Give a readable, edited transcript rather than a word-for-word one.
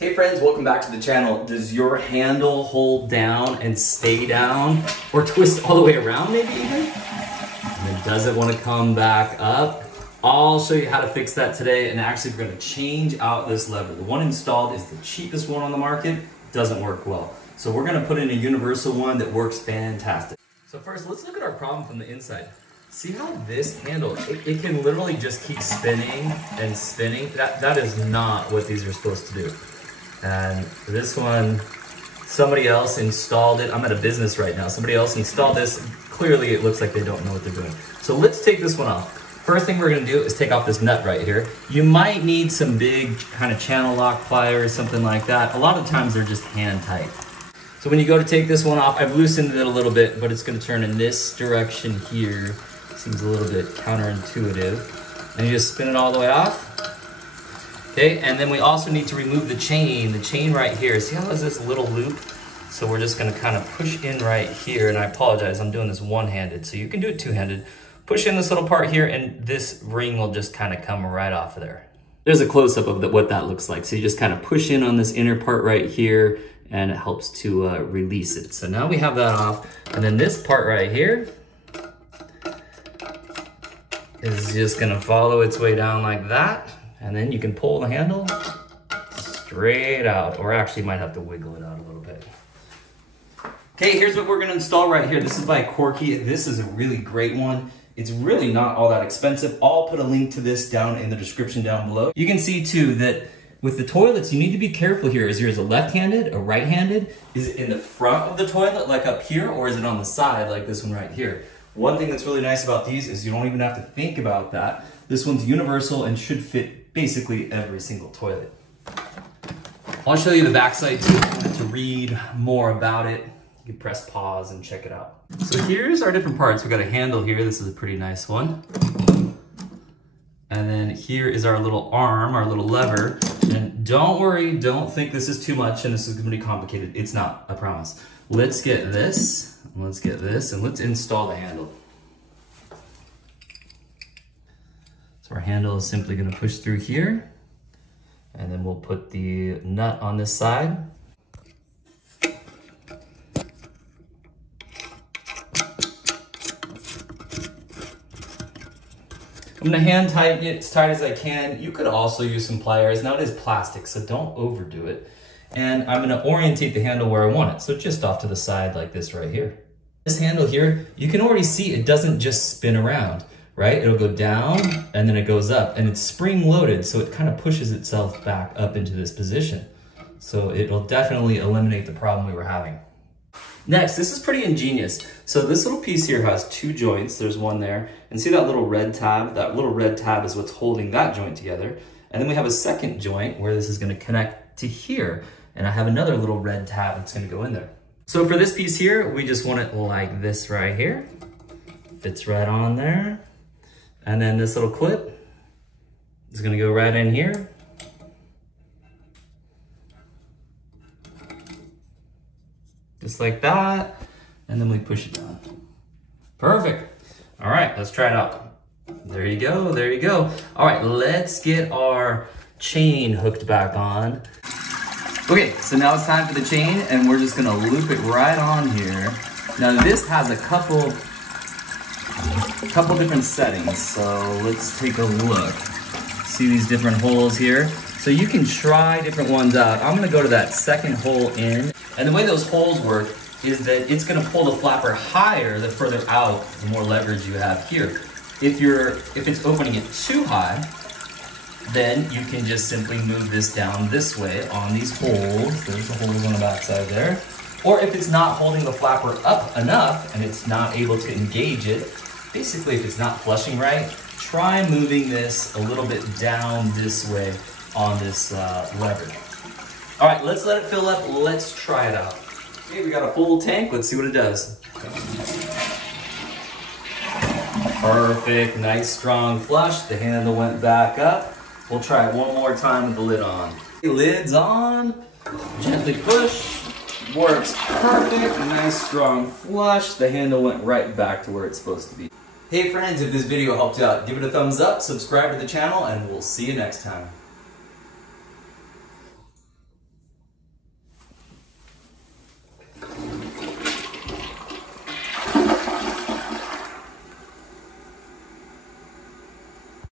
Hey friends, welcome back to the channel. Does your handle hold down and stay down or twist all the way around maybe even? And it doesn't want to come back up? I'll show you how to fix that today, and actually we're going to change out this lever. The one installed is the cheapest one on the market, doesn't work well. So we're going to put in a universal one that works fantastic. So first, let's look at our problem from the inside. See how this handle, it can literally just keep spinning and spinning. That is not what these are supposed to do. And this one, somebody else installed it. I'm at a business right now. Somebody else installed this. Clearly it looks like they don't know what they're doing. So let's take this one off. First thing we're gonna do is take off this nut right here. You might need some big kind of channel lock pliers, something like that. A lot of times they're just hand tight. So when you go to take this one off, I've loosened it a little bit, but it's gonna turn in this direction here. Seems a little bit counterintuitive. And you just spin it all the way off. Okay, and then we also need to remove the chain right here. See how there's this little loop? So we're just gonna kind of push in right here, and I apologize, I'm doing this one-handed, so you can do it two-handed. Push in this little part here, and this ring will just kind of come right off of there. There's a close-up of what that looks like. So you just kind of push in on this inner part right here, and it helps to release it. So now we have that off, and then this part right here is just gonna follow its way down like that. And then you can pull the handle straight out, or actually you might have to wiggle it out a little bit. Okay, here's what we're gonna install right here. This is by Corky. This is a really great one. It's really not all that expensive. I'll put a link to this down in the description down below. You can see too that with the toilets, you need to be careful here. Is yours a left-handed, a right-handed? Is it in the front of the toilet, like up here, or is it on the side, like this one right here? One thing that's really nice about these is you don't even have to think about that. This one's universal and should fit basically every single toilet. I'll show you the backside too. If you want to read more about it, you can press pause and check it out. So here's our different parts. We got a handle here. This is a pretty nice one. And then here is our little arm, our little lever. And don't worry, don't think this is too much and this is gonna be complicated. It's not, I promise. Let's get this, and let's install the handle. So our handle is simply gonna push through here, and then we'll put the nut on this side. I'm gonna hand tighten it as tight as I can. You could also use some pliers. Now it is plastic, so don't overdo it. And I'm gonna orientate the handle where I want it. So just off to the side like this right here. This handle here, you can already see it doesn't just spin around, right? It'll go down and then it goes up, and it's spring loaded, so it kind of pushes itself back up into this position. So it'll definitely eliminate the problem we were having. Next, this is pretty ingenious. So this little piece here has two joints. There's one there, and see that little red tab? That little red tab is what's holding that joint together. And then we have a second joint where this is gonna connect to here. And I have another little red tab that's gonna go in there. So for this piece here, we just want it like this right here. Fits right on there. And then this little clip is gonna go right in here. Just like that. And then we push it down. Perfect. All right, let's try it out. There you go, there you go. All right, let's get our chain hooked back on. Okay, so now it's time for the chain, and we're just gonna loop it right on here. Now this has a couple different settings, so let's take a look. See these different holes here? So you can try different ones out. I'm gonna go to that second hole in, and the way those holes work is that it's gonna pull the flapper higher the further out, the more leverage you have here. If it's opening it too high, then you can just simply move this down this way on these holes. There's the holes on the backside there. Or if it's not holding the flapper up enough and it's not able to engage it, basically if it's not flushing right, try moving this a little bit down this way on this lever. All right, let's let it fill up. Let's try it out. Okay, we got a full tank. Let's see what it does. Perfect, nice strong flush. The handle went back up. We'll try it one more time with the lid on. Lid's on, gently push, works perfect, nice strong flush. The handle went right back to where it's supposed to be. Hey friends, if this video helped you out, give it a thumbs up, subscribe to the channel, and we'll see you next time.